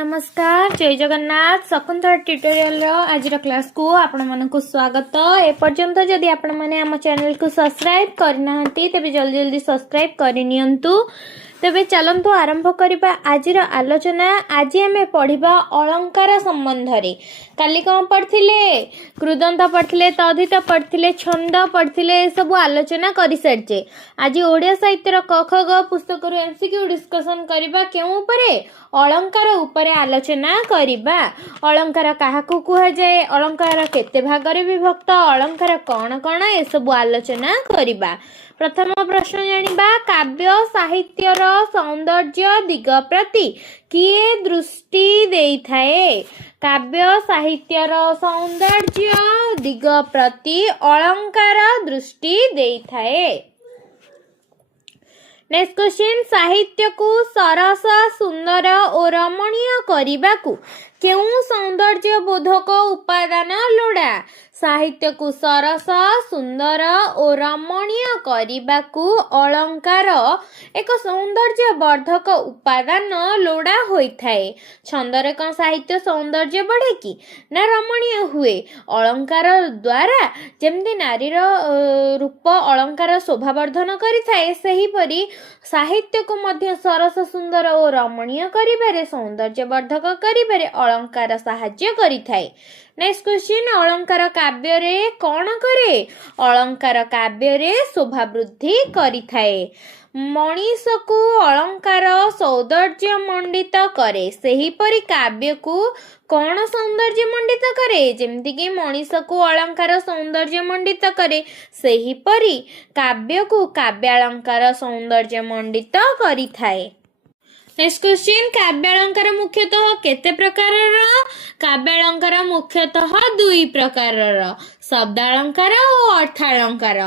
नमस्कार जय जगन्नाथ शकुंतला ट्यूटोरियल आज क्लास को आपण मानकु स्वागत। एपर्यंत जदि आपण माने आम चैनल को सब्सक्राइब करना तेबे जल्दी जल्दी सब्सक्राइब करनियंतु। तेबे चलंतु आरंभ करिबा आजिर आलोचना। आज आमे पढ़िबा अलंकार संबंध रे। काली कौन पढ़थिले कृदंत पढ़थिले तद्धित पढ़थिले छंद पढ़थिले सब आलोचना करि सारचे। आज ओडिया साहित्यर क ख ग पुस्तक रु एमसीक्यू डिस्कशन करिबा केउ उपरे अलंकार उपरे आलोचना करिबा। अलंकार काहाकू कुहा जाए, अलंकार केते भागरे विभक्त, अलंकार कौन कौन ए सब आलोचना करिबा। प्रथम प्रश्न जानिबा काव्य साहित्यर सौंदर्य दिग प्रति किए दृष्टि देई थाए। काव्य साहित्यर सौंदर्य दिग प्रति अलंकार दृष्टि देई थाए। नेक्स्ट क्वेश्चन साहित्य को सरस सुंदर और रमणीय करबाकू केउ सौंदर्य बोधक उपादान लोड़ा। साहित्य को सरस सुंदर और रमणीय करबाकू अलंकार एक सौंदर्य वर्धक उपादान लोड़ा होइथाए। छंदरे कौन साहित्य सौंदर्य बढ़े कि ना रमणीय हुए। अलंकार द्वारा जेमती नारीर रूप अलंकार शोभावर्धन करिथाए सेही परी साहित्य को मध्य सरस सुंदर और रमणीय करिबारे सौंदर्य वर्धक करिबारे अलंकार साहाय्य करिथाए। नेक्स्ट क्वेश्चन अलंकार काव्य रे कौन करे। अलंकार काव्य रे शोभा वृद्धि करिथाए। मनीष को अलंकार सौंदर्य मंडित करे सेही परी काव्य को कौन सौंदर्य मंडित करे। जेमती कि मनीष को अलंकार सौंदर्य मंडित करे सेही परी काव्य को काव्यालंकार सौंदर्य मंडित करिथाए। नेक्स्ट क्वेश्चन काव्यालंकार मुख्यतः केते प्रकारर। काव्यालंकार मुख्यतः दुई प्रकारर शब्दालंकार और अर्थालंकार।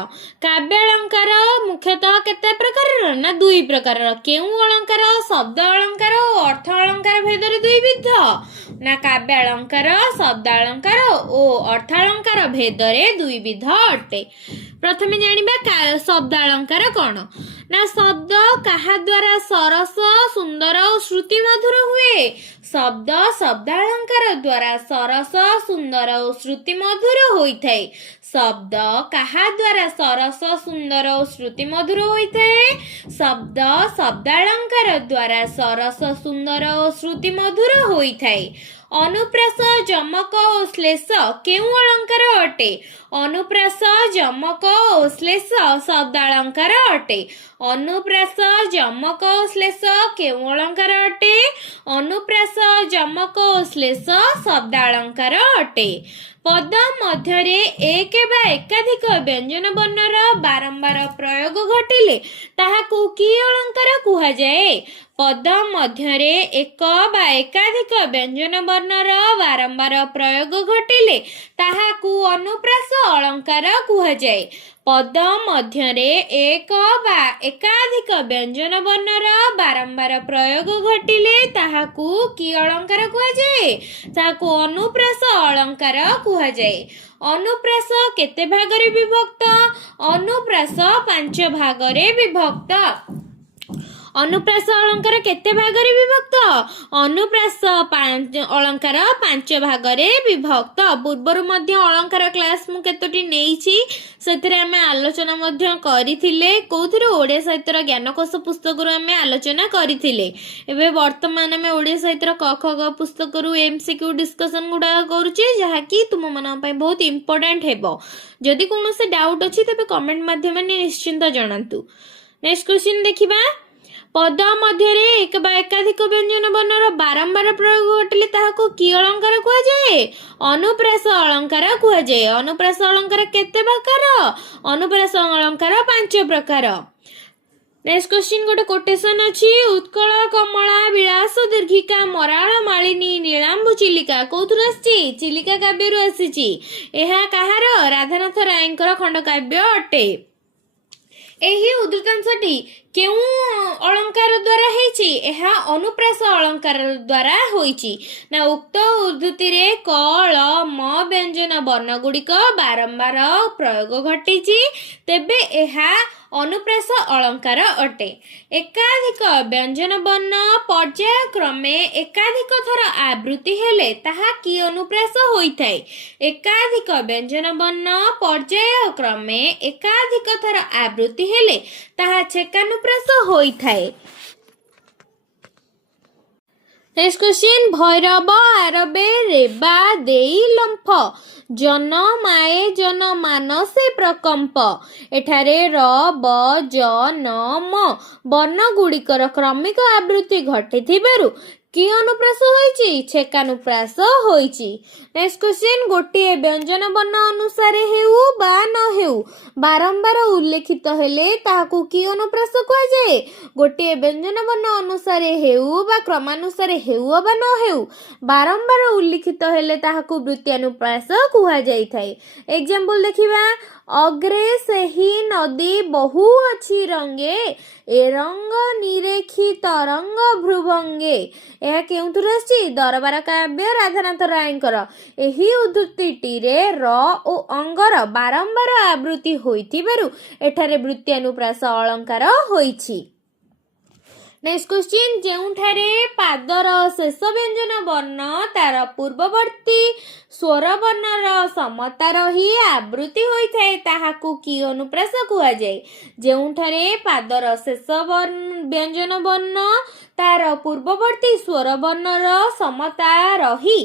काव्यालंकार मुख्यतः केते प्रकारर ना दुई प्रकारर। केउ अलंकार शब्द अलंकार और अर्थ अलंकार भेदरे दुई विध ना काव्यालंकार शब्दालंकार और अर्थालंकार भेदरे दुई विध अटे। प्रथमे जानिबा शब्दालंकार कौन ना शब्द कहा द्वारा सरस सुंदर और श्रुति मधुर हुए। शब्द शब्दालंकार द्वारा सरस सुंदर और श्रुति मधुर होइथाए। शब्द कहा द्वारा सरस सुंदर और श्रुति मधुर होइथाए। शब्द शब्दालंकार द्वारा सरस सुंदर और श्रुति मधुर होइथाए। अनुप्रास जमक और श्लेष केउ अलंकार अटे। अनुप्रास जमक और श्लेष शब्दालंकार अटे। अनुप्रास जमक और श्लेष केउ अलंकार अटे। अनुप्रास जमक और श्लेष शब्दालंकार अटे। पद मध्यरे एक बा एकाधिक व्यंजन वर्णर बारंबार प्रयोग घटिले ताहाकू कि अलंकार कुहा जाए। पद मध्यरे एक बा एकाधिक व्यंजन वर्णर बारंबार प्रयोग घटिले ताहाकू अनुप्रास अलंकार कुहा जाए। पद मध्यरे एक बा एकाधिक व्यंजन वर्णर बारंबार प्रयोग घटिले ताहाकू कि अलंकार कुहा जाए। ताहाकू अनुप्रास अलंकार कुहा जाए। अनुप्रास केते भागरे विभक्त। अनुप्रास 5 भागरे विभक्त। अनुप्रास अलंकार केते भागरे विभक्त। अनुप्रास अलंकार 5 भागरे विभक्त। पूर्वर मध्य अलंकार क्लास मु केतोटी नेइछि सेथिरे हमें आलोचना मध्य करिथिले। कोथुरे ओडिया साहित्यर ज्ञानकोश पुस्तक रु हमें आलोचना करिथिले। एबे वर्तमान में ओडिया साहित्यर क ख ग पुस्तक रु एमसीक्यू डिस्कशन गुडा करूची जहा कि तुम मन पय बहुत इंपोर्टेंट हेबो। जदि कोनोसे डाउट अछि तबे कमेंट माध्यम में निश्चिंत जणांतु। नेक्स्ट क्वेश्चन देखिबा पद मध्यरे एक बा एकाधिक व्यंजन वर्णर बारंबार प्रयोग घटिले ताहाको कि अलंकार कुहा जाए। अनुप्रास अलंकार कुहा जाए। अनुप्रास अलंकार केते प्रकार। अनुप्रास अलंकार 5 प्रकार। नेक्स्ट क्वेश्चन गोटे कोटेशन अछि उत्कल कमला विलास दीर्घिका मराळ मालिनी नीलांबु चिलिका कोथुर आछि चिलिका काव्य रु आसीछि। एहा कहार राधानाथ रायंकर खंडकाव्य अटे। एही उद्धृतांशटी କେଉଁ ଅଳଙ୍କାର ଦ୍ୱାରା ହେଇଛି? ଏହା ଅନୁପ୍ରାସ ଅଳଙ୍କାର ଦ୍ୱାରା ହୋଇଛି। ନା ଉକ୍ତ ଉଦ୍ଧୃତିରେ କ ଳ ମ ବ୍ୟଞ୍ଜନ ବର୍ଣ୍ଣ ଗୁଡ଼ିକ ବାରମ୍ବାର ପ୍ରୟୋଗ ଘଟିଛି, ତେବେ ଏହା ଅନୁପ୍ରାସ ଅଳଙ୍କାର ଅଟେ। ଏକାଧିକ ବ୍ୟଞ୍ଜନ ବର୍ଣ୍ଣ ପର୍ଯ୍ୟାୟକ୍ରମେ ଏକାଧିକ ଥର ଆବୃତ୍ତି ହେଲେ ତାହା କି ଅନୁପ୍ରାସ ହୋଇଥାଏ? ଏକାଧିକ ବ୍ୟଞ୍ଜନ ବର୍ଣ୍ଣ ପର୍ଯ୍ୟାୟକ୍ରମେ ଏକାଧିକ ଥର ଆବୃତ୍ତି ହେଲେ ତାହା ଛେକାନୁପ୍ରାସ ହୋଇଥାଏ। ନେକ୍ସଟ କ୍ୱେଶ୍ଚିନ୍, ଭୈରବ ଆରବେ ରେବା ଦେଇ ଲମ୍ଫ ଜନ ମାଏ ଜନ ମାନସେ ପ୍ରକମ୍ପ। ଏଠାରେ ର ବ ଜ ନ ମ ବର୍ଣ୍ଣ ଗୁଡ଼ିକର କ୍ରମିକ ଆବୃତ୍ତି ଘଟିଥିବାରୁ କି ଅନୁପ୍ରାସ ହୋଇଛି? ଛେକାନୁପ୍ରାସ ହୋଇଛି। ନେକ୍ସଟ କ୍ୱେଶ୍ଚିନ୍, ଗୋଟିଏ ବ୍ୟଞ୍ଜନ ବର୍ଣ୍ଣ ଅନୁସାରେ ହେଉ ବା ନ ହେଉ ବାରମ୍ବାର ଉଲ୍ଲେଖିତ ହେଲେ ତାହାକୁ କି ଅନୁପ୍ରାସ କୁହାଯାଏ? ଗୋଟିଏ ବ୍ୟଞ୍ଜନ ବର୍ଣ୍ଣ ଅନୁସାରେ ହେଉ ବା କ୍ରମାନୁସାରେ ହେଉ ବା ନ ହେଉ ବାରମ୍ବାର ଉଲ୍ଲିଖିତ ହେଲେ ତାହାକୁ ବୃତ୍ତ୍ୟାନୁପ୍ରାସ କୁହାଯାଇଥାଏ। ଏକ୍ସାମ୍ପଲ ଦେଖିବା, ଅଗ୍ରେ ସେହି ନଦୀ ବହୁ ଅଛି ରଙ୍ଗେ, ଏ ରଙ୍ଗ ନିରେଖି ତରଙ୍ଗ ଭ୍ରୁଭଙ୍ଗେ। ଏହା କେଉଁଥିରୁ ଆସିଛି? ଦରବାର କାବ୍ୟ ରାଧାନାଥ ରାୟଙ୍କର। ଏହି ଉଦ୍ଧୃତିଟିରେ ର ଓ ଅଙ୍ଗର ବାରମ୍ବାର ଆବୃତ୍ତି ହୋଇଥିବାରୁ ଏଠାରେ ବୃତ୍ତ୍ୟାନୁପ୍ରାସ ଅଳଙ୍କାର ହୋଇଛି। ନେକ୍ସଟ କ୍ୱେଶ୍ଚିନ୍, ଯେଉଁଠାରେ ପାଦର ଶେଷ ବ୍ୟଞ୍ଜନ ବର୍ଣ୍ଣ ତାର ପୂର୍ବବର୍ତ୍ତୀ ସ୍ୱର ବର୍ଣ୍ଣର ସମତା ରହି ଆବୃତ୍ତି ହୋଇଥାଏ ତାହାକୁ କି ଅନୁପ୍ରାସ କୁହାଯାଏ? ଯେଉଁଠାରେ ପାଦର ଶେଷ ବ୍ୟଞ୍ଜନ ବର୍ଣ୍ଣ ତାର ପୂର୍ବବର୍ତ୍ତୀ ସ୍ୱର ବର୍ଣ୍ଣର ସମତା ରହି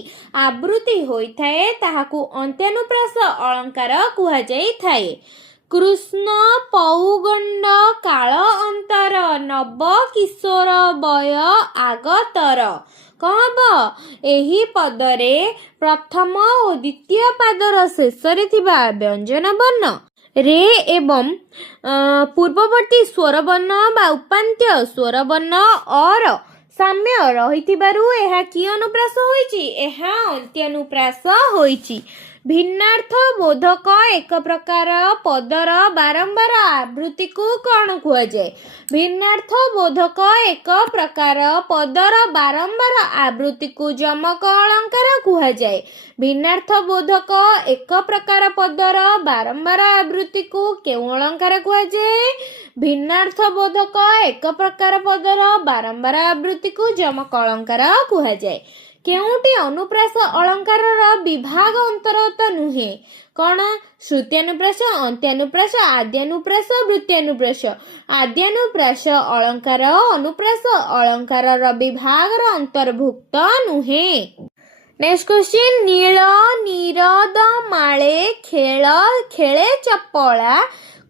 ଆବୃତ୍ତି ହୋଇଥାଏ ତାହାକୁ ଅନ୍ତ୍ୟାନୁପ୍ରାସ ଅଳଙ୍କାର କୁହାଯାଇଥାଏ। କୃଷ୍ଣ ପୌଗଣ୍ଡ କାଳ ଅନ୍ତର ନବ କିଶୋର ବୟ ଆଗତର। କଣ ହବ? ଏହି ପଦରେ ପ୍ରଥମ ଓ ଦ୍ୱିତୀୟ ପାଦର ଶେଷରେ ଥିବା ବ୍ୟଞ୍ଜନ ବର୍ଣ୍ଣ ରେ ଏବଂ ପୂର୍ବବର୍ତ୍ତୀ ସ୍ୱର ବର୍ଣ୍ଣ ବା ଉପାନ୍ତ୍ୟ ସ୍ୱର ବର୍ଣ୍ଣ ଅର ସାମ୍ୟ ରହିଥିବାରୁ ଏହା କି ଅନୁପ୍ରାସ ହୋଇଛି? ଏହା ଅନ୍ତ୍ୟାନୁପ୍ରାସ ହୋଇଛି। ଭିନ୍ନାର୍ଥ ବୋଧକ ଏକ ପ୍ରକାର ପଦର ବାରମ୍ବାର ଆବୃତ୍ତିକୁ କଣ କୁହାଯାଏ? ଭିନ୍ନାର୍ଥ ବୋଧକ ଏକ ପ୍ରକାର ପଦର ବାରମ୍ବାର ଆବୃତ୍ତିକୁ ଯମକ ଅଳଙ୍କାର କୁହାଯାଏ। ଭିନ୍ନାର୍ଥ ବୋଧକ ଏକ ପ୍ରକାର ପଦର ବାରମ୍ବାର ଆବୃତ୍ତିକୁ କେଉଁ ଅଳଙ୍କାର କୁହାଯାଏ? ଭିନ୍ନାର୍ଥ ବୋଧକ ଏକ ପ୍ରକାର ପଦର ବାରମ୍ବାର ଆବୃତ୍ତିକୁ ଯମକ ଅଳଙ୍କାର କୁହାଯାଏ। କେଉଁଟି ଅନୁପ୍ରାସ ଅଳଙ୍କାରର ବିଭାଗ ଅନ୍ତର୍ଗତ ନୁହେଁ? କଣ? ଶ୍ରୁତ୍ୟାନୁପ୍ରାସ, ଅନ୍ତ୍ୟାନୁପ୍ରାସ, ଆଦ୍ୟାନୁପ୍ରାସ, ବୃତ୍ତ୍ୟାନୁପ୍ରାସ। ଆଦ୍ୟାନୁପ୍ରାସ ଅଳଙ୍କାର ଅନୁପ୍ରାସ ଅଳଙ୍କାରର ବିଭାଗର ଅନ୍ତର୍ଭୁକ୍ତ ନୁହେଁ। ନେକ୍ସଟ କ୍ୱେଶ୍ଚିନ୍, ନୀଳ ନିରଦ ମାଳେ ଖେଳ ଖେଳେ ଚପଳା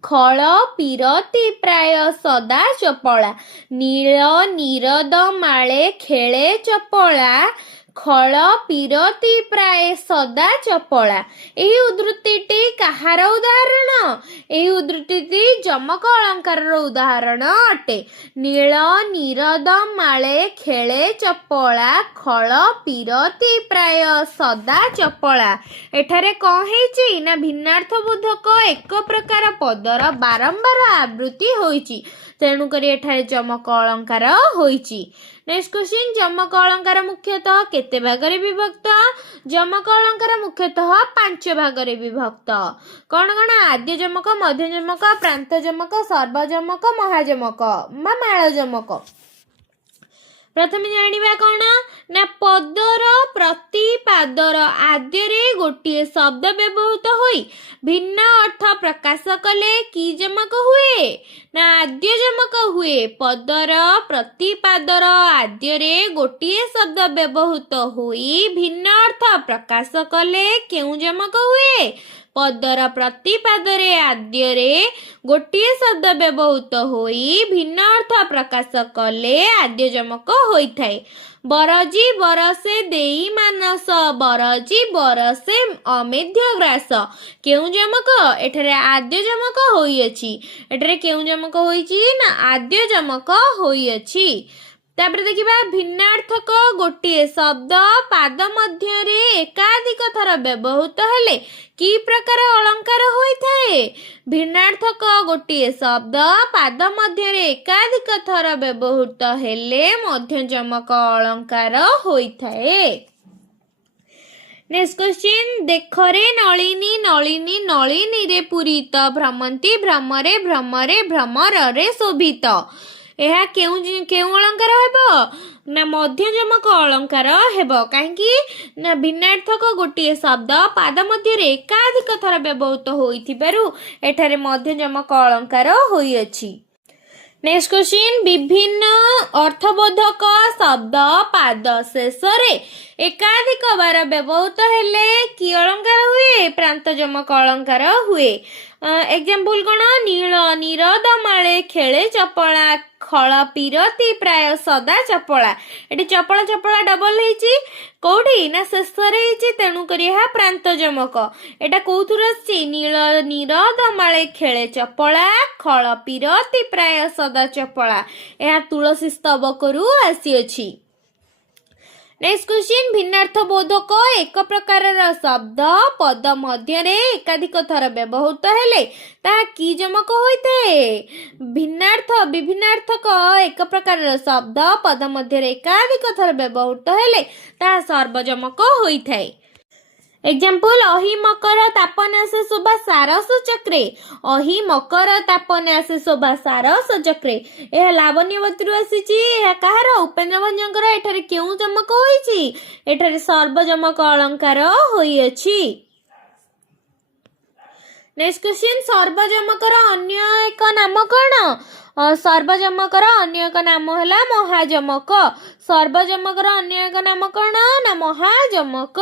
ଖଳ ପିରତି ପ୍ରାୟ ସଦା ଚପଳା। ନୀଳ ନିରଦ ମାଳେ ଖେଳେ ଚପଳା ଖଳ ପିରତି ପ୍ରାୟ ସଦା ଚପଳା। ଏହି ଉଦ୍ଧୃତିଟି କାହାର ଉଦାହରଣ? ଏହି ଉଦ୍ଧୃତିଟି ଯମକ ଅଳଙ୍କାରର ଉଦାହରଣ ଅଟେ। ନୀଳ ନିରଦ ମାଳେ ଖେଳେ ଚପଳା ଖଳ ପିରତି ପ୍ରାୟ ସଦା ଚପଳା। ଏଠାରେ କଣ ହେଇଛି? ନା ଭିନ୍ନାର୍ଥ ବୋଧକ ଏକ ପ୍ରକାର ପଦର ବାରମ୍ବାର ଆବୃତ୍ତି ହୋଇଛି, ତେଣୁକରି ଏଠାରେ ଯମକ ଅଳଙ୍କାର ହୋଇଛି। ନେକ୍ସଟ କ୍ୱେଶ୍ଚିନ୍, ଯମକ ଅଳଙ୍କାର ମୁଖ୍ୟତଃ କେତେ ଭାଗରେ ବିଭକ୍ତ? ଯମକ ଅଳଙ୍କାର ମୁଖ୍ୟତଃ 5 ଭାଗରେ ବିଭକ୍ତ। କଣ କଣ? ଆଦ୍ୟ ଯମକ, ମଧ୍ୟ ଯମକ, ପ୍ରାନ୍ତ ଯମକ, ସର୍ବଯମକ, ମହାଯମକ ବା ମାଳ ଯମକ। ପ୍ରଥମେ ଜାଣିବା କଣ? ନା ପଦର ପ୍ରତି ପାଦର ଆଦ୍ୟରେ ଗୋଟିଏ ଶବ୍ଦ ବ୍ୟବହୃତ ହୋଇ ଭିନ୍ନ ଅର୍ଥ ପ୍ରକାଶ କଲେ କି ଯମକ ହୁଏ? ନା ଆଦ୍ୟ ଯମକ ହୁଏ। ପଦର ପ୍ରତି ପାଦର ଆଦ୍ୟରେ ଗୋଟିଏ ଶବ୍ଦ ବ୍ୟବହୃତ ହୋଇ ଭିନ୍ନ ଅର୍ଥ ପ୍ରକାଶ କଲେ କେଉଁ ଯମକ ହୁଏ? ପଦର ପ୍ରତି ପାଦରେ ଆଦ୍ୟରେ ଗୋଟିଏ ଶବ୍ଦ ବ୍ୟବହୃତ ହୋଇ ଭିନ୍ନ ଅର୍ଥ ପ୍ରକାଶ କଲେ ଆଦ୍ୟ ଯମକ ହୋଇଥାଏ। ବରଜି ବରସେ ଦେଇ ମାନସ ବରଜି ବରସେ ଅମେଧ୍ୟ ଗ୍ରାସ। କେଉଁ ଯମକ? ଏଠାରେ ଆଦ୍ୟ ଯମକ ହୋଇଅଛି। ଏଠାରେ କେଉଁ ଯମକ ହୋଇଛି? ନା ଆଦ୍ୟ ଯମକ ହୋଇଅଛି। तापर देखिबा भिन्नार्थक गोटिए शब्द पाद मध्यरे एकाधिक थर व्यवहृत हेले की प्रकार अलंकार होइथाए। भिन्नार्थक गोटिए शब्द पाद मध्यरे एकाधिक थर व्यवहृत हेले मध्यजमक अलंकार होइथाए। नेक्स्ट क्वेश्चन देखरे नलिनी नलिनी नलिनी रे पूरित भ्रमंती भ्रमरे भ्रमरे भ्रमर रे शोभित। यह केउं अलंकार हेबो ना मध्यजमक अलंकार हेबो काहेकि ना भिन्नार्थक गोटिए शब्द पाद मध्यरे एकाधिक थर व्यवहृत होइथिबारु एठारे मध्यजमक अलंकार होइअछि। नेक्स्ट क्वेश्चन विभिन्न अर्थबोधक शब्द पाद शेष एकाधिक बार व्यवहृत हेले कि अलंकार हुए प्रांतजमक अलंकार हुए। एग्जाम्पल कौन नील नीरद माले खेले चपला खल पीरती प्राय सदा चपला। एटी चपला चपला डबल हेची कोठी ना शेष रे तेणु करी प्रांतजमक। एटा कोथुर आछि नील नीरद माले खेले चपला खल पीरती प्राय सदा चपला। यह तुलसी स्तबकरू आसीअछि। नेक्स्ट क्वेश्चन भिन्नार्थ बोधक एक प्रकार शब्द पद मध्यरे एकाधिक थर व्यवहृत हेले ताहा की जमक होइथाए। भिन्नार्थ विभिन्नार्थक एक प्रकार शब्द पद मध्यरे एकाधिक थर व्यवहृत हेले ताहा सर्वजमक होइथाए। एग्जाम्पल अहि मकर तापने आसे शोभा सारस चक्रे। अहि मकर तापने आसे शोभा सारस चक्रे। यह लावण्यवतीरू आसीची। यह कहार उपेन्द्र भंजकर। एठारे केउ जमक होईची एठारे सर्वजमक अलंकार होईअछि। नेक्स्ट क्वेश्चन सर्वजमकर अन्य एक नाम कौन। सर्वजमकर अन्य एक नाम है महाजमक। सर्वजमकर अन्य एक नाम कौन ना महाजमक।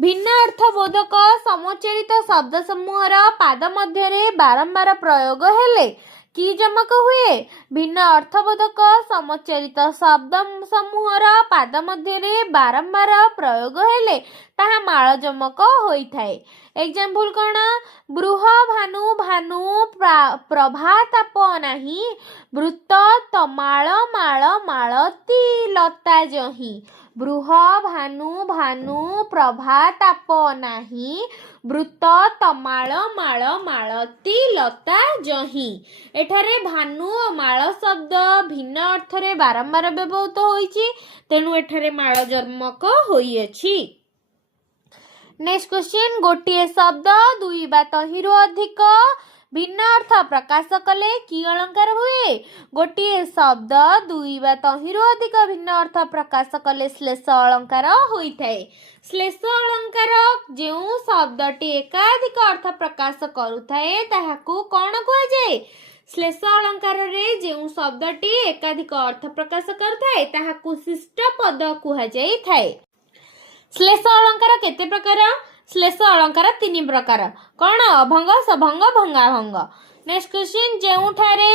भिन्न अर्थबोधक समुच्चरित शब्द समूहर पाद मध्यरे बारंबार प्रयोग हेले की जमक हुए। भिन्न अर्थबोधक समुच्चरित शब्द समूहर पाद मध्यरे बारंबार प्रयोग हेले ताहा माळ जमक होइथाए। एग्जाम्पल कौन बृह भानु भानु प्रभाताप नाही वृत्त तमाळ माळ माळती लता जही। बृह भानु भानु प्रभाताप नाही वृत्त तमाळ माळ माळती लता जही। एठारे भानु और माळ शब्द भिन्न अर्थरे बारंबार व्यवहृत होइछि तेणु एठारे माळ जमक होइअछि। नेक्स्ट क्वेश्चन गोटिए शब्द दुई बा तहिरू अधिक भिन्न अर्थ प्रकाश कले कि अलंकार हुए। गोटिए शब्द दुई बा तहिरू अधिक भिन्न अर्थ प्रकाश कले श्लेष अलंकार होइथाए। श्लेष अलंकार जेउ शब्दटी एकाधिक अर्थ प्रकाश करुथाए ताहाकू कोन कुहाଯାଏ। श्लेष अलंकार रे जेउ शब्दटी एकाधिक अर्थ प्रकाश करुथाए ताहाकू शिष्ट पद कुहाଯାଇଥାଏ। श्लेष अलंकार केते प्रकार। श्लेष अलंकार तीन प्रकार कौन अभंग सभंग भंगाभंग। नेक्स्ट क्वेश्चन जेउठारे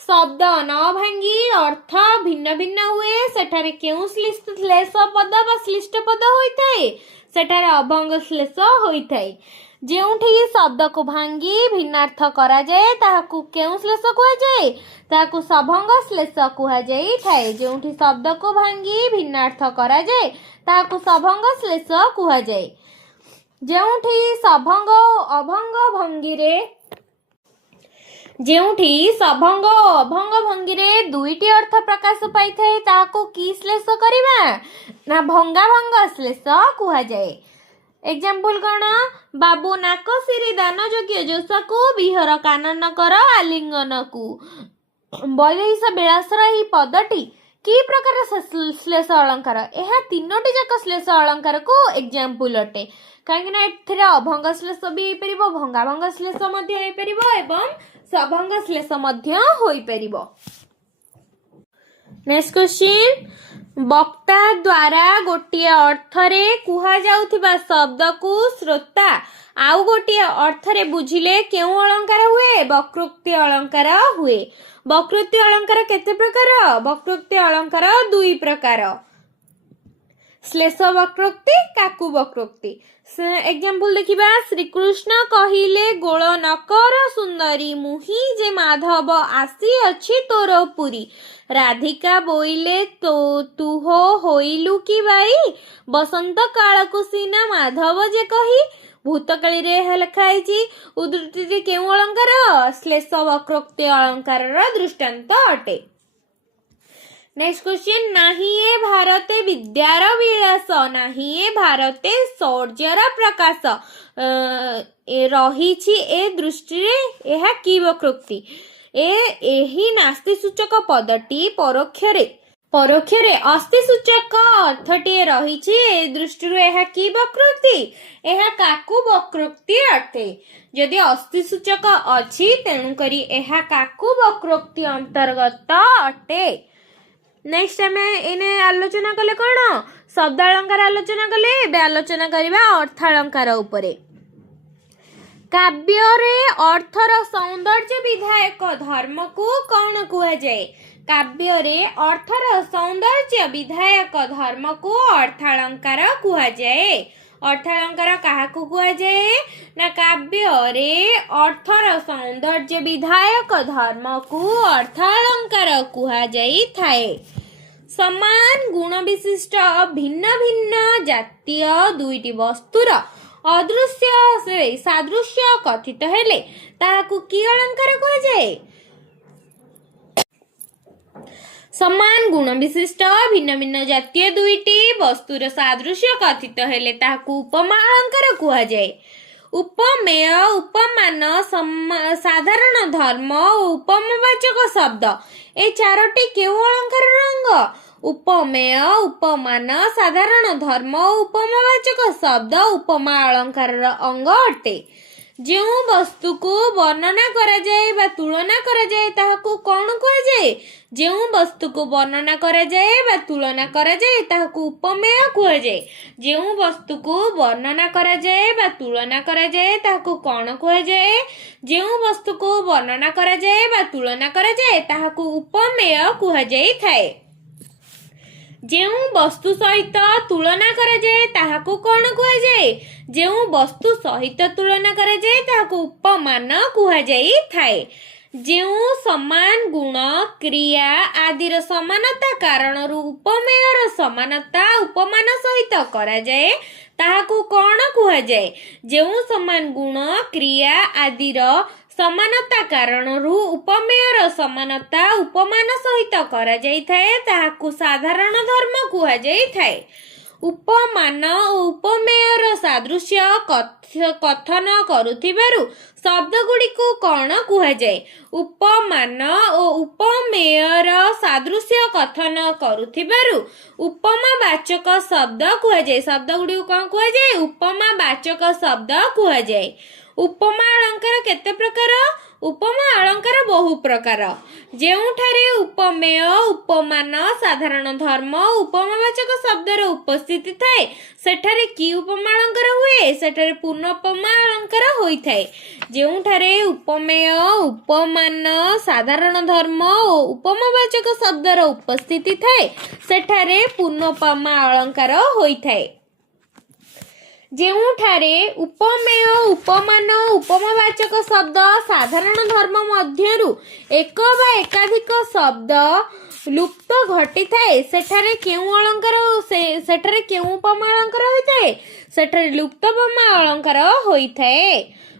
शब्द न भांगी अर्थ भिन्न भिन्न हुए सेठारे केउ श्लेष पद बा श्लिष्ट पद होइथाए सेठारे अभंग श्लेष होइथाए। जेउठी शब्द को भांगी भिन्नार्थ करा जाए ताहाकू केउ श्लेष कुहाଯାଏ ताहाकू सभंग श्लेष कुहाଯାଇଥାଏ। जेउठी शब्द को भांगी भिन्नार्थ करा जाए ताहाकू सभंग श्लेष कुहाଯାଏ। जेउठी सभंग अभंग भंगीरे जेउठी सभंग अभंग भंगीरे दुईटी अर्थ प्रकाश पाइथाए ताहाकू की श्लेष करिबा ना भंगाभंग श्लेष कुहाଯାଏ। एग्जाम्पल कौन बाबू नाकसिरी दान योग्य जोशाकू बिहर कानन कर आलिंगन को। बयस बेलासर ही पदटी की प्रकार श्लेष अलंकार। यह तीनोटी जाक श्लेष अलंकार को एग्जाम्पल अटे कहीं एथिरे अभंग श्लेष भी हो परिबो भंगाभंग श्लेष मध्य हो परिबो एवं सभंग श्लेष मध्य हो परिबो। नेक्स्ट क्वेश्चन वक्ता द्वारा गोटिए अर्थरे कुहा जाउथिबा शब्द को श्रोता आउ गोटिए अर्थरे बुझिले केउ अलंकार हुए। वक्रोक्ति अलंकार हुए। वक्रोक्ति अलंकार केते प्रकार। वक्रोक्ति अलंकार दुई प्रकार ଶ୍ଲେଷ ବକ୍ରୋକ୍ତି କାକୁ ବକ୍ରୋକ୍ତି। ଏକ୍ସାମ୍ପଲ ଦେଖିବା। ଶ୍ରୀକୃଷ୍ଣ କହିଲେ ଗୋଳ ନକର ସୁନ୍ଦରୀ, ମୁହିଁ ଯେ ମାଧବ ଆସିଅଛି ତୋର ପୁରୀ। ରାଧିକା ବୋଇଲେ ତୁହ ହୋଇଲୁ କି ବାଇ, ବସନ୍ତ କାଳକୁ ସିନା ମାଧବ ଯେ କହି। ଭୂତକାଳୀରେ ଏହା ଲେଖା ହେଇଛି। ଉଦ୍ଧୃତିଟି କେଉଁ ଅଳଙ୍କାର? ଶ୍ଲେଷ ବକ୍ରୋକ୍ତି ଅଳଙ୍କାରର ଦୃଷ୍ଟାନ୍ତ ଅଟେ। Next question. ନାହିଁ ଏ ଭାରତେ ବିଦ୍ୟାର ବିଳାସ, ନାହିଁ ଏ ଭାରତେ ଶୌର୍ଯ୍ୟର ପ୍ରକାଶ, ରହିଛି ଏ ଦୃଷ୍ଟିରେ ଏହା କି ବକ୍ରୋକ୍ତି? ଏହି ନାସ୍ତି ସୂଚକ ପଦଟି ପରୋକ୍ଷରେ ଅସ୍ତି ସୂଚକ ଅର୍ଥଟିଏ ରହିଛି। ଏ ଦୃଷ୍ଟିରୁ ଏହା କି ବକ୍ରୋକ୍ତି? ଏହା କାକୁ ବକ୍ରୋକ୍ତି ଅଟେ। ଯଦି ଅସ୍ତି ସୂଚକ ଅଛି ତେଣୁକରି ଏହା କାକୁ ବକ୍ରୋକ୍ତି ଅନ୍ତର୍ଗତ ଅଟେ। ନେକ୍ସଟ ଆମେ ଏଇନେ ଆଲୋଚନା କଲେ କ'ଣ? ଶବ୍ଦାଳଙ୍କାର ଆଲୋଚନା କଲେ। ଏବେ ଆଲୋଚନା କରିବା ଅର୍ଥାଳଙ୍କାର ଉପରେ। କାବ୍ୟରେ ଅର୍ଥର ସୌନ୍ଦର୍ଯ୍ୟ ବିଧାୟକ ଧର୍ମକୁ କ'ଣ କୁହାଯାଏ? କାବ୍ୟରେ ଅର୍ଥର ସୌନ୍ଦର୍ଯ୍ୟ ବିଧାୟକ ଧର୍ମକୁ ଅର୍ଥାଳଙ୍କାର କୁହାଯାଏ। ଅର୍ଥାଳଙ୍କାର କାହାକୁ କୁହାଯାଏ? ନା କାବ୍ୟରେ ଅର୍ଥର ସୌନ୍ଦର୍ଯ୍ୟ ବିଧାୟକ ଧର୍ମକୁ ଅର୍ଥାଳଙ୍କାର କୁହାଯାଇଥାଏ। ସମାନ ଗୁଣ ବିଶିଷ୍ଟ ଭିନ୍ନ ଭିନ୍ନ ଜାତୀୟ ଦୁଇଟି ବସ୍ତୁର ଅଦୃଶ୍ୟ ସାଦୃଶ୍ୟ କଥିତ ହେଲେ ତାହାକୁ କି ଅଳଙ୍କାର କୁହାଯାଏ? ସମାନ ଗୁଣ ବିଶିଷ୍ଟ ଭିନ୍ନ ଭିନ୍ନ ଜାତୀୟ ଦୁଇଟି ବସ୍ତୁର ସାଦୃଶ୍ୟ କଥିତ ହେଲେ ତାହାକୁ ଉପମା ଅଳଙ୍କାର କୁହାଯାଏ। ଉପମେୟ, ଉପମାନ, ସାଧାରଣ ଧର୍ମ ଓ ଉପମାବାଚକ ଶବ୍ଦ ଏ ଚାରୋଟି କେଉଁ ଅଳଙ୍କାରର ଅଙ୍ଗ? ଉପମେୟ, ଉପମାନ, ସାଧାରଣ ଧର୍ମ ଓ ଉପମାବାଚକ ଶବ୍ଦ ଉପମା ଅଳଙ୍କାରର ଅଙ୍ଗ ଅଟେ। ଯେଉଁ ବସ୍ତୁକୁ ବର୍ଣ୍ଣନା କରାଯାଏ ବା ତୁଳନା କରାଯାଏ ତାହାକୁ କ'ଣ କୁହାଯାଏ? ଯେଉଁ ବସ୍ତୁକୁ ବର୍ଣ୍ଣନା କରାଯାଏ ବା ତୁଳନା କରାଯାଏ ତାହାକୁ ଉପମେୟ କୁହାଯାଏ। ଯେଉଁ ବସ୍ତୁକୁ ବର୍ଣ୍ଣନା କରାଯାଏ ବା ତୁଳନା କରାଯାଏ ତାହାକୁ କ'ଣ କୁହାଯାଏ? ଯେଉଁ ବସ୍ତୁକୁ ବର୍ଣ୍ଣନା କରାଯାଏ ବା ତୁଳନା କରାଯାଏ ତାହାକୁ ଉପମେୟ କୁହାଯାଇଥାଏ। ଯେଉଁ ବସ୍ତୁ ସହିତ ତୁଳନା କରାଯାଏ ତାହାକୁ କ'ଣ କୁହାଯାଏ? ଯେଉଁ ବସ୍ତୁ ସହିତ ତୁଳନା କରାଯାଏ ତାହାକୁ ଉପମାନ କୁହାଯାଇଥାଏ। ଯେଉଁ ସମାନ ଗୁଣ, କ୍ରିୟା ଆଦିର ସମାନତା କାରଣରୁ ଉପମେୟର ସମାନତା ଉପମାନ ସହିତ କରାଯାଏ ତାହାକୁ କ'ଣ କୁହାଯାଏ? ଯେଉଁ ସମାନ ଗୁଣ, କ୍ରିୟା ଆଦିର ସମାନତା କାରଣରୁ ଉପମେୟର ସମାନତା ଉପମାନ ସହିତ କରାଯାଇଥାଏ ତାହାକୁ ସାଧାରଣ ଧର୍ମ କୁହାଯାଇଥାଏ। ଉପମାନ ଓ ଉପମେୟର ସାଦୃଶ୍ୟ କଥନ କରୁଥିବାରୁ ଶବ୍ଦଗୁଡ଼ିକୁ କ'ଣ କୁହାଯାଏ? ଉପମାନ ଓ ଉପମେୟର ସାଦୃଶ୍ୟ କଥନ କରୁଥିବାରୁ ଉପମାବାଚକ ଶବ୍ଦ କୁହାଯାଏ। ଶବ୍ଦଗୁଡ଼ିକୁ କ'ଣ କୁହାଯାଏ? ଉପମାବାଚକ ଶବ୍ଦ କୁହାଯାଏ। ଉପମା ଅଳଙ୍କାର କେତେ ପ୍ରକାର? ଉପମା ଅଳଙ୍କାର ବହୁ ପ୍ରକାର। ଯେଉଁଠାରେ ଉପମେୟ, ଉପମାନ, ସାଧାରଣ ଧର୍ମ, ଉପମାବାଚକ ଶବ୍ଦର ଉପସ୍ଥିତି ଥାଏ ସେଠାରେ କି ଉପମା ଅଳଙ୍କାର ହୁଏ? ସେଠାରେ ପୂର୍ଣ୍ଣ ଉପମା ଅଳଙ୍କାର ହୋଇଥାଏ। ଯେଉଁଠାରେ ଉପମେୟ, ଉପମାନ, ସାଧାରଣ ଧର୍ମ ଓ ଉପମାବାଚକ ଶବ୍ଦର ଉପସ୍ଥିତି ଥାଏ ସେଠାରେ ପୂର୍ଣ୍ଣ ଉପମା ଅଳଙ୍କାର ହୋଇଥାଏ। ଯେଉଁଠାରେ ଉପମେୟ, ଉପମାନ, ଉପମାବାଚକ ଶବ୍ଦ, ସାଧାରଣ ଧର୍ମ ମଧ୍ୟରୁ ଏକ ବା ଏକାଧିକ ଶବ୍ଦ ଲୁପ୍ତ ଘଟିଥାଏ ସେଠାରେ କେଉଁ ଅଳଙ୍କାର ସେଠାରେ କେଉଁ ଉପମା ଅଳଙ୍କାର ହୋଇଥାଏ? ସେଠାରେ ଲୁପ୍ତ ଉପମା ଅଳଙ୍କାର ହୋଇଥାଏ।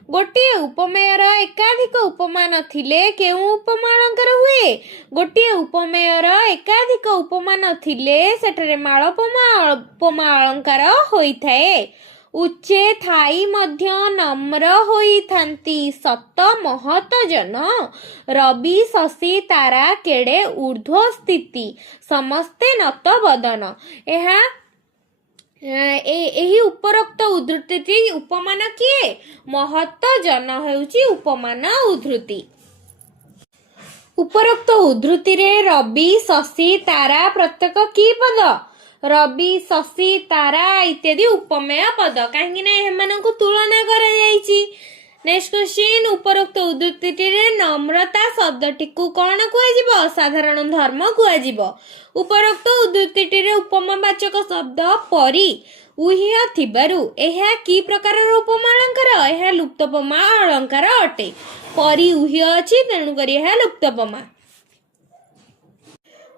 ଗୋଟିଏ ଉପମେୟର ଏକାଧିକ ଉପମାନ ଥିଲେ କେଉଁ ଉପମା ଅଳଙ୍କାର ହୁଏ? ଗୋଟିଏ ଉପମେୟର ଏକାଧିକ ଉପମାନ ଥିଲେ ସେଠାରେ ମାଳୋପମା ଉପମା ଅଳଙ୍କାର ହୋଇଥାଏ। ଉଚ୍ଚେ ଥାଇ ମଧ୍ୟ ନମ୍ର ହୋଇଥାନ୍ତି ସତ ମହତ ଜନ, ରବି ଶଶି ତାରା କେଡ଼େ ଊର୍ଧ୍ୱ ସ୍ଥିତି, ସମସ୍ତେ ନତ ବଦନ। ଏହି ଉପରୋକ୍ତ ଉଦ୍ଧୃତିଟି ଉପମାନ କିଏ? ମହତ ଜନ ହେଉଛି ଉପମାନ ଉଦ୍ଧୃତି। ଉପରୋକ୍ତ ଉଦ୍ଧୃତିରେ ରବି, ଶଶି, ତାରା ପ୍ରତ୍ୟେକ କି ପଦ? ରବି, ଶଶି, ତାରା ଇତ୍ୟାଦି ଉପମେୟ ପଦ। କାହିଁକି ନା ଏମାନଙ୍କୁ ତୁଳନା କରାଯାଇଛି। नेक्स्ट क्वेश्चन उपरोक्त उद्धृति नम्रता शब्दटी को कौन कुआजिबो साधारण धर्म कुआजिबो उपरोक्त उद्धृति उपमावाचक शब्द परी उह्य थिबारु एहा की प्रकार उपमा अलंकार एहा लुप्तोपमा अलंकार अटे परी उह्य अछि तेणु करी एहा लुप्तोपमा।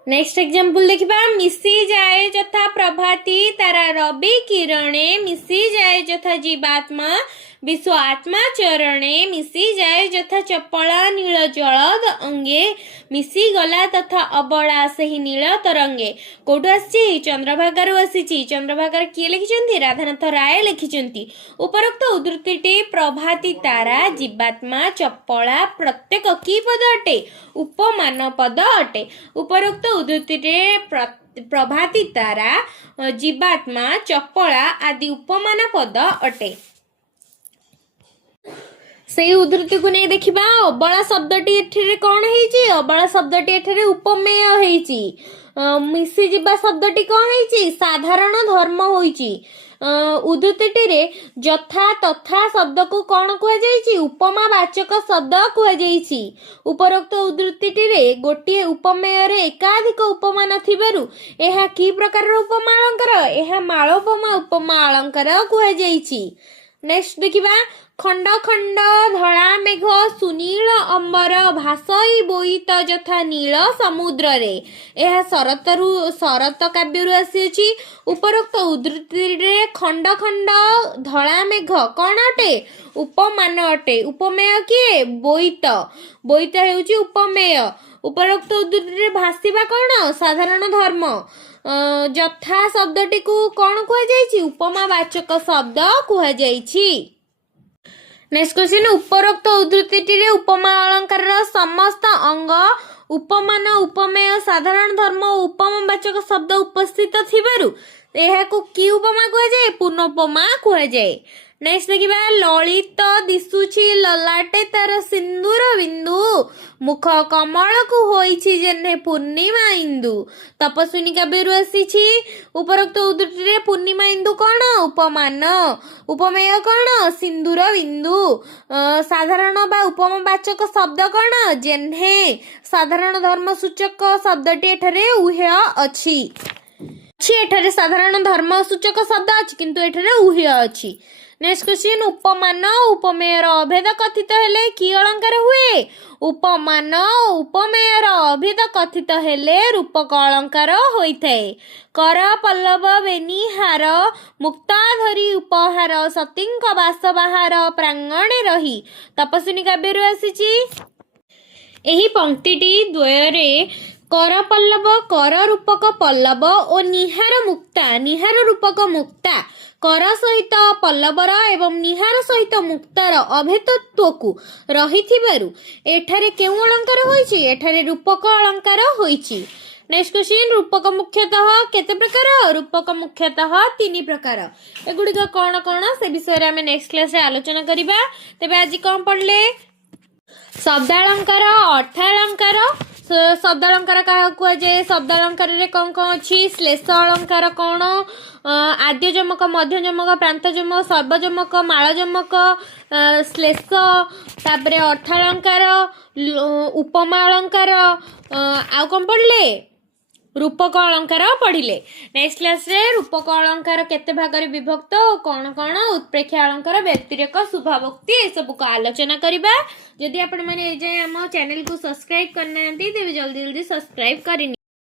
नेक्स्ट एग्जांपल देखिबा मिसी जाए यथा प्रभाती तारा रवि किरणे मिसी जाए यथा जीवात्मा विश्व आत्मा चरणे मिसी जाए यथा चपला नील जलद अंगे मिसी गला तथा अबला सही नील तरंगे कोठु आसी चंद्रभागार आसी चंद्रभागार किए लिखिचंती राधानाथ राय लिखिचंती उपरोक्त उद्धृतिटी प्रभाती तारा जीवात्मा चपला प्रत्येक की पद अटे उपमान पद अटे उपरोक्त उद्धृतिटे प्रभाती तारा जीवात्मा चपला आदि उपमान पद अटे। से उद्धृति को नहीं देखिबा अबला शब्दटी एठरे कौन हेची अबला शब्दटी एठरे उपमेय हेची मिसी जिबा शब्दटी कौन हेची साधारण धर्म होईची उद्धृति रे यथा तथा शब्द को कौन कुआ जाईची उपमावाचक शब्द कुआ जाईची उपरोक्त उद्धृति रे गोटे उपमेय रे एकाधिक उपमान थिबारु एहा की प्रकार उपमा अलंकार एहा मालोपमा उपमा अलंकार कुआ जाईची। नेक्स्ट देखिबा खंड खंड धड़ा मेघ सुनील अंबर भासई बोईत यथा नील समुद्र रे यह शरत काव्य आसी उपरोक्त उद्धृति रे खंड खंड धड़ा मेघ कौन अटे उपमान अटे उपमेय किए बोईत बोईत हेउची उपमेय उपरोक्त उद्धृति रे भासिबा कौन साधारण धर्म यथा शब्दटी को कौन कुआ जाईची उपमावाचक शब्द कुआ जाईची। नेक्स्ट क्वेश्चन उपरोक्त उद्धृति रे उपमा अलंकार समस्त अंग उपमान उपमेय साधारण धर्म उपमावाचक शब्द उपस्थित थिबारु एहाकु की उपमा कुआ जाए पूर्णोपमा कुआ जाए। नेक्स्ट देखिबा ललित दिसुछि ललाटे तार सिंदूर बिंदु मुख कमल को होइछि जेने पूर्णिमा इंदु तपस्विनी काव्यरु आसीछि उपरोक्त उद्धृति रे पूर्णिमा इंदु कौन उपमान उपमेय कौन सिंदूर बिंदु साधारण बा उपमावाचक शब्द कौन जेने साधारण धर्म सूचक शब्दटी एठारे उह्य अछि एठारे साधारण धर्म सूचक शब्द अछि किंतु एठारे उह्य अछि। नेक्स्ट क्वेश्चन उपमान उपमेयर अभेद कथित हेले की अलंकार हुए उपमान उपमेयर अभेद कथित हेले रूपक अलंकार होइथाए कर पल्लव बेनी हार मुक्ताधरी उपहार सतींक बास बाहार प्रांगणे रही तपस्विनी काव्यरु आसीछि एही पंक्तिटी द्वयरे कर पल्लव कर रूपक पल्लव और निहार मुक्ता निहार रूपक मुक्ता कर सहित पल्लवर एवं निहार सहित मुक्तार अभेदत्व को रहिथिबारु एठारे केउ अलंकार होईछि एठारे रूपक अलंकार होईछि। नेक्स्ट क्वेश्चन रूपक मुख्यतः केते प्रकार रूपक मुख्यतः 3 प्रकार एगुडी कौन कौन से विषय रे हमें नेक्स्ट क्लास रे आलोचना करिबा। तेबे आज कोन पढले शब्दालंकार अर्थालंकार शब्दालंकार क्या कुआ जाए शब्दालंकार रे कौन कौन अच्छी श्लेष अलंकार कौन आद्य जमक मध्य जमक प्रांत जमक सर्वजमक माल जमक श्लेष तापरे अर्थालंकार उपमा अलंकार आउ कौन पढ़ले रूपक अलंकार पढ़िले। नेक्स्ट क्लास रे रूपक अलंकार केते भाग रे विभक्त कौन कौन उत्प्रेक्ष अलंकार व्यतिरेक शुभाभक्ति ए सब को आलोचना करिबा। जदि आपण माने ए जे हम चैनल को सब्सक्राइब करना तेबे जल्दी जल्दी सब्सक्राइब करिनि।